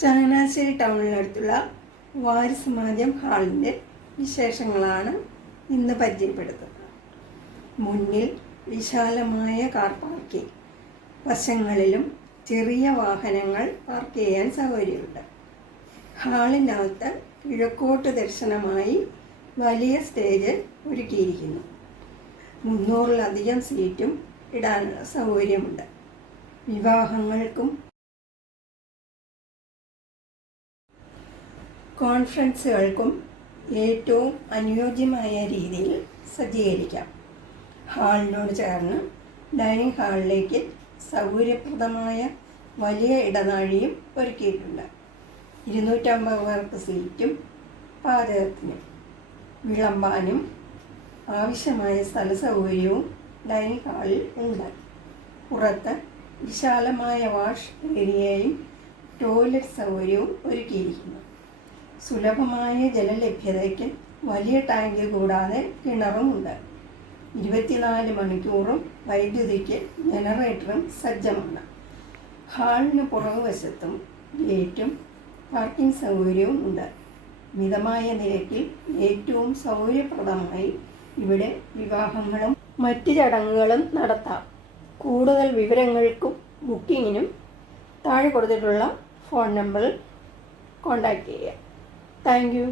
ചങ്ങനാശ്ശേരി ടൗണിനടുത്തുള്ള വാരിസമാജം ഹാളിൻ്റെ വിശേഷങ്ങളാണ് ഇന്ന് പരിചയപ്പെടുത്തുന്നത്. മുന്നിൽ വിശാലമായ കാർ പാർക്കിംഗ്, വശങ്ങളിലും ചെറിയ വാഹനങ്ങൾ പാർക്ക് ചെയ്യാൻ സൗകര്യമുണ്ട്. ഹാളിനകത്ത് കിഴക്കോട്ട് ദർശനമായി വലിയ സ്റ്റേജ് ഒരുക്കിയിരിക്കുന്നു. 300-ലധികം സീറ്റും ഇടാനുള്ള സൗകര്യമുണ്ട്. വിവാഹങ്ങൾക്കും കോൺഫറൻസുകൾക്കും ഏറ്റവും അനുയോജ്യമായ രീതിയിൽ സജ്ജീകരിക്കാം. ഹാളിനോട് ചേർന്ന് ഡൈനിങ് ഹാളിലേക്ക് സൗകര്യപ്രദമായ വലിയ ഇടനാഴിയും ഒരുക്കിയിട്ടുണ്ട്. 250 പേർക്ക് സീറ്റും പാചകത്തിനും വിളമ്പാനും ആവശ്യമായ സ്ഥല സൗകര്യവും ഡൈനിങ് ഹാളിൽ ഉണ്ട്. പുറത്ത് വിശാലമായ വാഷ് ഏരിയയും ടോയ്ലറ്റ് സൗകര്യവും ഒരുക്കിയിരിക്കുന്നു. സുലഭമായ ജലലഭ്യതയ്ക്ക് വലിയ ടാങ്ക് കൂടാതെ കിണറുമുണ്ട്. 24 മണിക്കൂറും വൈദ്യുതിക്ക് ജനറേറ്ററും സജ്ജമാണ്. ഹാളിന് പുറകുവശത്തും ഗേറ്റും പാർക്കിംഗ് സൗകര്യവും ഉണ്ട്. മിതമായ നിരക്കിൽ ഏറ്റവും സൗകര്യപ്രദമായി ഇവിടെ വിവാഹങ്ങളും മറ്റ് ചടങ്ങുകളും നടത്താം. കൂടുതൽ വിവരങ്ങൾക്കും ബുക്കിങ്ങിനും താഴെ കൊടുത്തിട്ടുള്ള ഫോൺ നമ്പറിൽ കോൺടാക്റ്റ് ചെയ്യുക. Thank you.